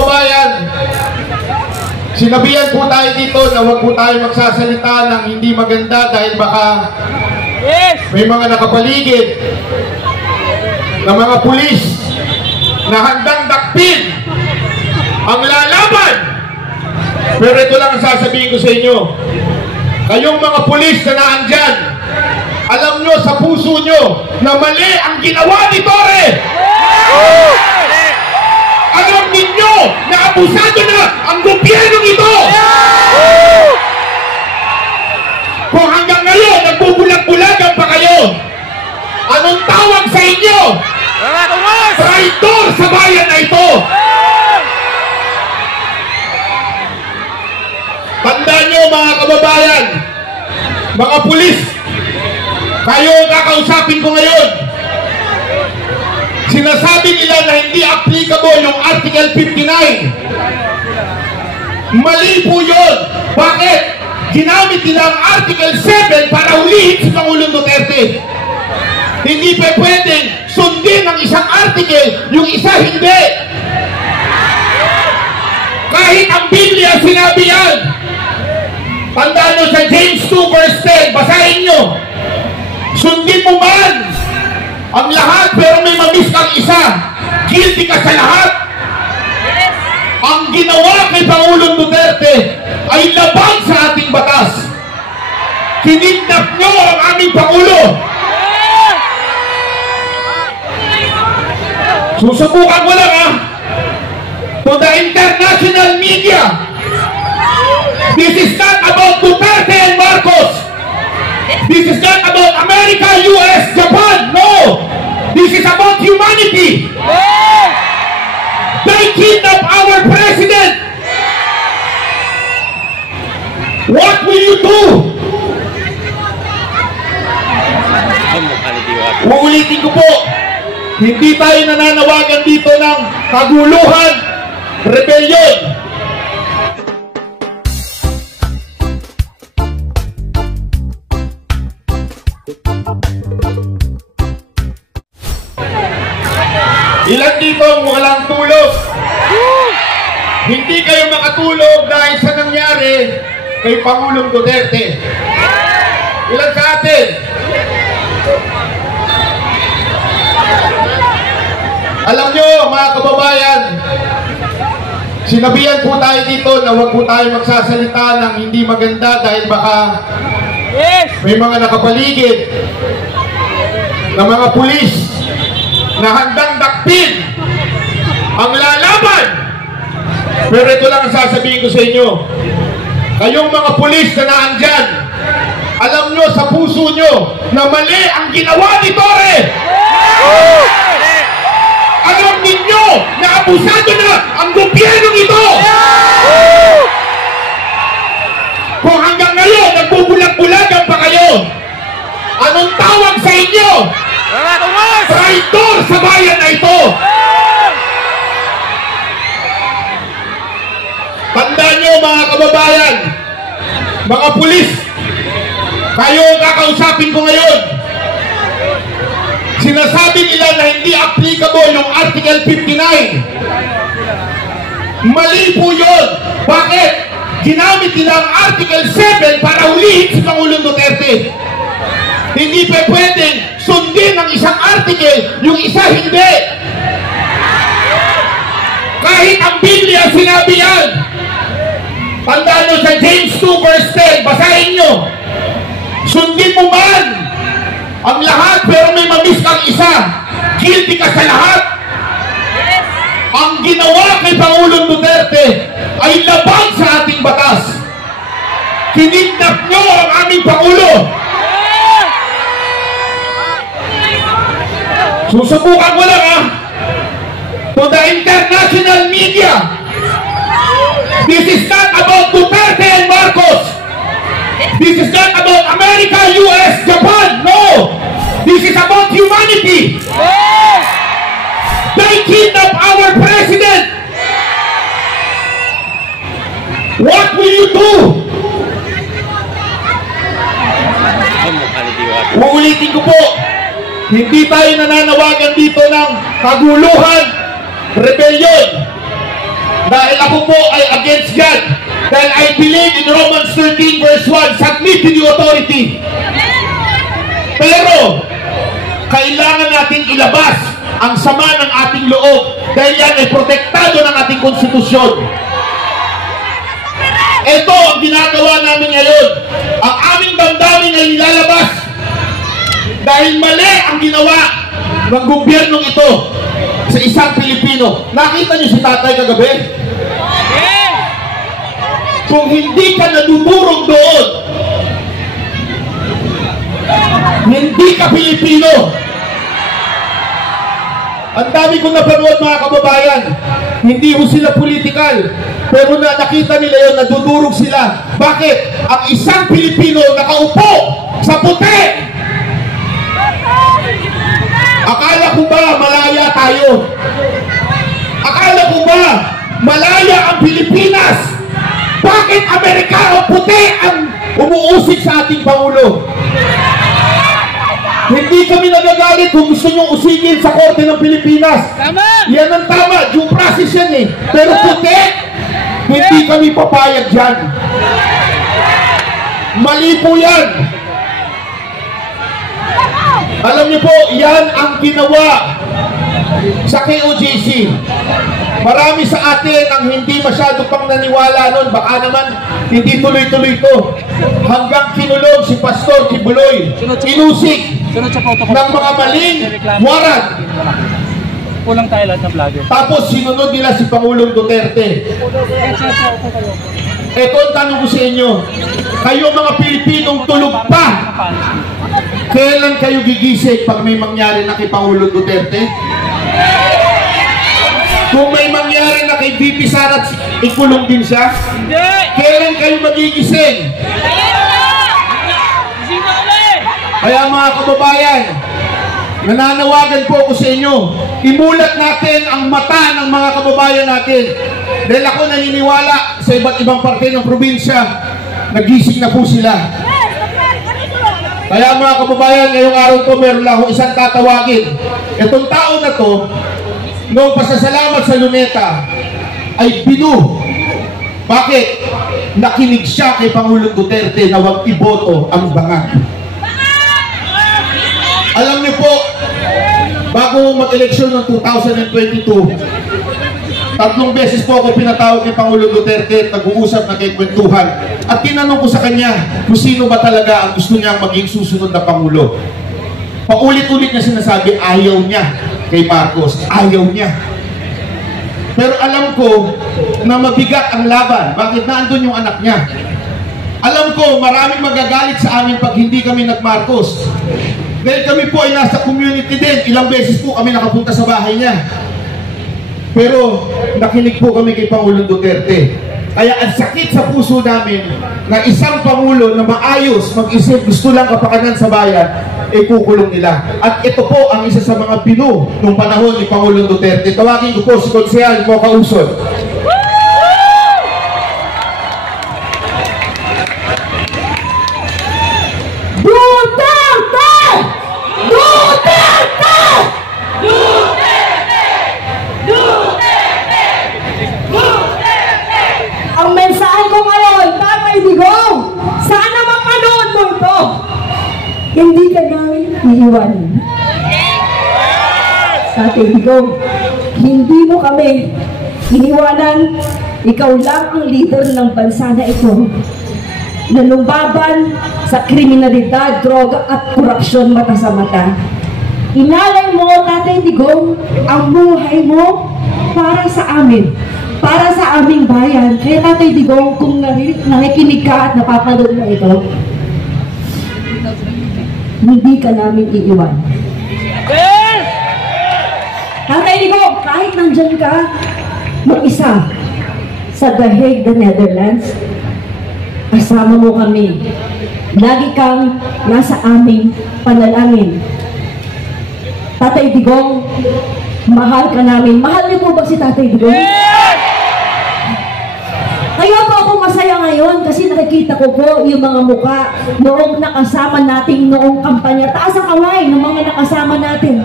kababayan, sinabihan po tayo dito na huwag po tayo magsasalita ng hindi maganda dahil baka may mga nakapaligid na mga pulis na handang dakpin ang lalaban. Pero ito lang ang sasabihin ko sa inyo. Kayong mga pulis na naandyan, alam nyo sa puso nyo na mali ang ginawa ni Torre. Alam ninyo na abusado na ang gobyernong ito. Kung hanggang ngayon nagbubulag-bulagan pa kayo, anong tawag sa inyo? Traitor sa bayan na ito. Tandaan nyo mga kababayan, mga pulis, kayo ang kakausapin ko ngayon. Sinasabi nila na hindi applicable yung Article 59. Mali po yun. Bakit? Ginamit nila ang Article 7 para hulihin si Pangulong Duterte. Hindi pa pwedeng sundin ang isang article, yung isa hindi. Kahit ang Biblia sinabi yan. Tandaan nyo sa James 2 verse 10, basahin nyo. Sundin mo man ang lahat pero may mamiss kang isa, guilty ka sa lahat. Ang ginawa kay Pangulong Duterte ay labag sa ating batas. Kinidnap nyo ang aming Pangulo. Susubukan ko lang to the international media. This is not about Duterte and Marcos. This is not about America, US, Japan. No! This is about humanity. They kidnapped our president. What will you do? Uulitin ko po, hindi tayo nananawagan dito ng kaguluhan, rebellion. Ilan dito ang walang tulog? Hindi kayo makatulog dahil sa nangyari kay Pangulong Duterte. Ilan sa atin? Alam nyo mga kababayan, sinabihan po tayo dito na huwag po tayo magsasalita ng hindi maganda dahil baka may mga nakapaligid na mga pulis na handang dakpin ang lalaban. Pero ito lang ang sasabihin ko sa inyo. Kayong mga pulis na naandyan, alam nyo sa puso nyo na mali ang ginawa ni Torre. Alam ninyo na abusado na ang gobyernong ito. Kung hanggang ngayon nagbubulag-bulagan pa kayo, anong tawag sa inyo? Traitor sa bayan na ito. Tandaan nyo mga kababayan, mga pulis, kayo ang kakausapin ko ngayon. Sinasabi nila na hindi applicable yung Article 59. Mali po yun. Bakit? Ginamit nila ang Article 7 para hulihin si Pangulong Duterte. Hindi pa pwedeng sundin ang isang article, yung isa hindi. Kahit ang Biblia sinabi yan. Tandaan nyo sa James 2 verse 10, basahin nyo. Sundin mo man ang lahat pero may mamiss kang isa, guilty ka sa lahat. Ang ginawa kay Pangulong Duterte ay labag sa ating batas. Kinidnap nyo ang aming Pangulo. Susubukan ko lang to the international media. This is not about Duterte and Marcos. This is not about America, US, Japan. No! This is about humanity. They kidnapped our president. What will you do? Uulitin ko po, hindi tayo nananawagan dito ng kaguluhan, rebellion. Dahil ako po ay against God. Dahil I believe in Romans 13 verse 1, submit to the authority. Pero, kailangan natin ilabas ang sama ng ating loob dahil yan ay protektado ng ating konstitusyon. Ito ang ginagawa namin ngayon. Ang aming damdamin ay ilalabas dahil mali ang ginawa ng gobyernong ito sa isang Pilipino. Nakita niyo si tatay kagabi? Kung hindi ka nadudurog doon, hindi ka Pilipino. Ang dami kong napanood, mga kababayan. Hindi ho sila political, pero nakita nila yun, nadudurog sila. Bakit? Ang isang Pilipino nakaupo sa puti. Akala ko ba malaya tayo? Akala ko ba malaya ang Pilipinas? Bakit Amerikano puti ang umuusik sa ating Pangulo? Hindi kami nagagalit kung gusto nyo usigin sa korte ng Pilipinas. Tama! Yan ang tama, due process yan eh. Pero puti, hindi kami papayag dyan. Mali po yan. Alam niyo po, yan ang ginawa sa KOJC. Marami sa atin ang hindi masyado pang naniwala nun. Baka naman hindi tuloy-tuloy ito. Hanggang kinulog si Pastor Kibuloy. Inusik ng mga maling warrant. Kulang tayo lahat ng vlogger. Tapos sinunod nila si Pangulong Duterte. Ito ang tanong ko sa inyo. Kayo mga Pilipinong tulog pa. Kailan kayo gigising pag may mangyari na kay Pangulong Duterte? Kung may mangyari na kay VP Sara, ikulong din siya? Kailan kayo magigising? Kaya mga kababayan, nananawagan po ako sa inyo, imulat natin ang mata ng mga kababayan natin. Dahil ako naniniwala sa iba't ibang parte ng probinsya, nagising na po sila. Kaya mga kababayan, ngayong araw ko meron lang akong isang tatawagin. Itong tao na to, noong pasasalamat sa Luneta, ay binu. Bakit? Nakinig siya kay Pangulong Duterte na huwag iboto ang bangag. Alam niyo po, bago mag-eleksyon ng 2022, 3 beses po ako pinatawag ni Pangulong Duterte at nag-uusap na kay kwentuhan. At tinanong ko sa kanya kung sino ba talaga ang gusto niyang maging susunod na Pangulo. Paulit-ulit niya sinasabi, ayaw niya kay Marcos. Ayaw niya. Pero alam ko na mabigat ang laban. Bakit? Naandun yung anak niya. Alam ko, maraming magagalit sa amin pag hindi kami nag-Marcos. Dahil kami po ay nasa community din. Ilang beses po kami nakapunta sa bahay niya. Pero nakinig po kami kay Pangulong Duterte. Kaya ang sakit sa puso namin na isang Pangulo na maayos, mag-isip, gusto lang kapakanan sa bayan, ay kukulong nila. At ito po ang isa sa mga binu nung panahon ni Pangulong Duterte. Tawagin ko po si Konsehal Mocha Usod. Ang mensahe ko ngayon, Tatay Digong, sana mapanood mo ito. Hindi ka namin iiwanan. Tatay Digong, hindi mo kami iniwanan. Ikaw lang ang leader ng bansa na ito na lumbaban sa kriminalidad, droga at korupsyon mata sa mata. Inalay mo, Tatay Digong, ang buhay mo para sa amin, para sa aming bayan. Kaya Tatay Digong, kung nakikinig ka at napapanood mo ito, hindi ka namin iiwan. Tatay Digong, kahit nandyan ka mag-isa sa The Hague, the Netherlands, kasama mo kami. Lagi kang nasa aming panalangin. Tatay Digong, mahal ka namin. Mahal niyo po ba si Tatay Digong? Kaya po ako masaya ngayon kasi nakikita ko po yung mga muka noong nakasama natin noong kampanya. Taas ang kaway ng mga nakasama natin.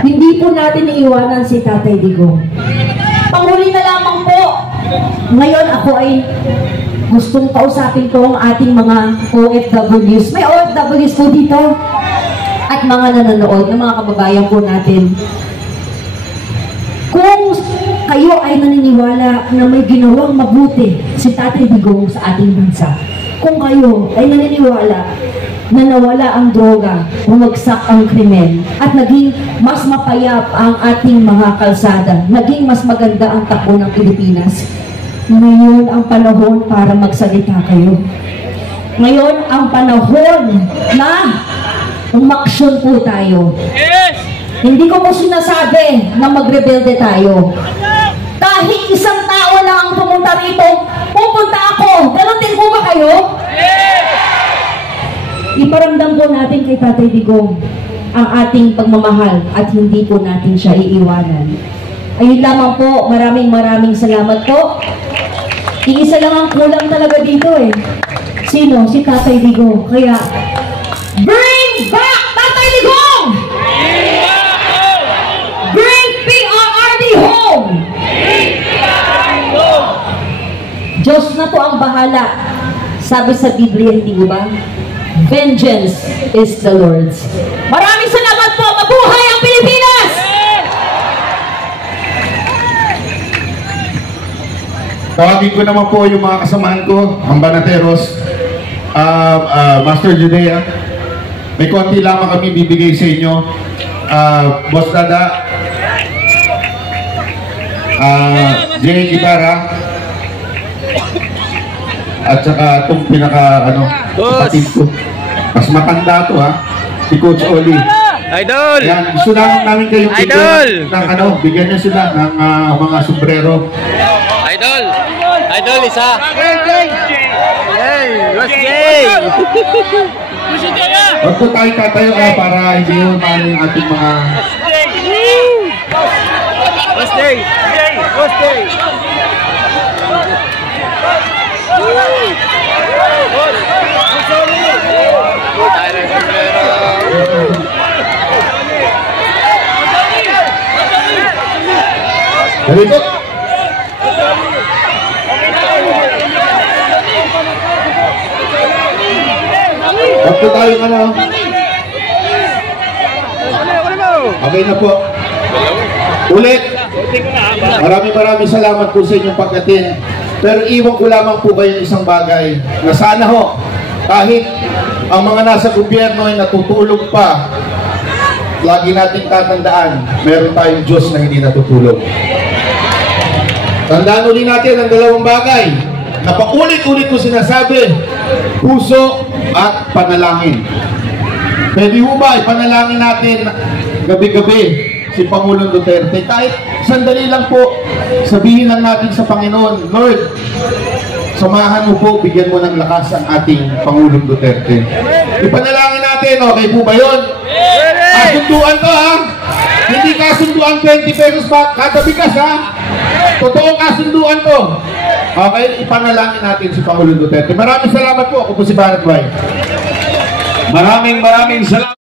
Hindi po natin iiwanan si Tatay Digong. Ngayon ako ay gustong kausapin ko ang ating mga OFWs. May OFWs po dito at mga nanonood ng mga kababayan po natin. Kung kayo ay naniniwala na may ginawang mabuti si Tatay Digong sa ating bansa, kung kayo ay naniniwala na nawala ang droga, bumagsak ang krimen, at naging mas mapayap ang ating mga kalsada, naging mas maganda ang takbo ng Pilipinas, ngayon ang panahon para magsalita kayo. Ngayon ang panahon na umaksyon po tayo. Hindi ko po sinasabi na magrebelde tayo. Kahit isang tao lang ang pumunta rito, pupunta ako. Ganon din po ba kayo? Iparamdam po natin kay Tatay Digong ang ating pagmamahal at hindi po natin siya iiwanan. Ayun lamang po, maraming salamat po. Iisa lang ang kulang talaga dito eh. Sino? Si Tatay Digong. Kaya, bring back Tatay Digong! Bring PRRD home! Diyos na po ang bahala. Sabi sa Biblia, hindi ba? Vengeance is the Lord's. Maraming salamat po! Mabuhay ang Pilipinas! Tawagin ko naman po yung mga kasamahan ko, ang Banateros, Master Judea. May konti lamang kami bibigay sa inyo. Boss Dada, Jay Gitara, at saka itong kapatid ko. Mas matanda to ha, si Coach Oli. Idol! Yan, gusto namin kayong Idol! bigyan nyo sila ng mga sombrero. Idol! Idol, isa! Hey! What's Jay? Huwag po tayo tatayo para hindi yung maling ating mga... What's Jay? What's Jay? Dali po! Huwag po tayo Okay na po. Ulit. Maraming salamat po sa inyong pag-attend. Pero iwan ko lamang po kayo isang bagay na sana ho, kahit ang mga nasa gobyerno ay natutulog pa, lagi nating tatandaan, meron tayong Diyos na hindi natutulog. Tandaan ulit natin ang dalawang bagay na paulit-ulit ko sinasabi, puso at panalangin. Pwede ho ba ipanalangin natin gabi-gabi si Pangulong Duterte? Kahit sandali lang po, sabihin lang natin sa Panginoon, Lord, samahan mo po, bigyan mo ng lakas ang ating Pangulong Duterte. Ipanalangin natin, okay po ba yun? Kasunduan ko ha? Hindi kasunduan 20 pesos ba kada bigas ha? Totoong kasunduan ko. Okay, ipanalangin natin si Pangulong Duterte. Maraming salamat po. Ako po si Barat White. Maraming salamat.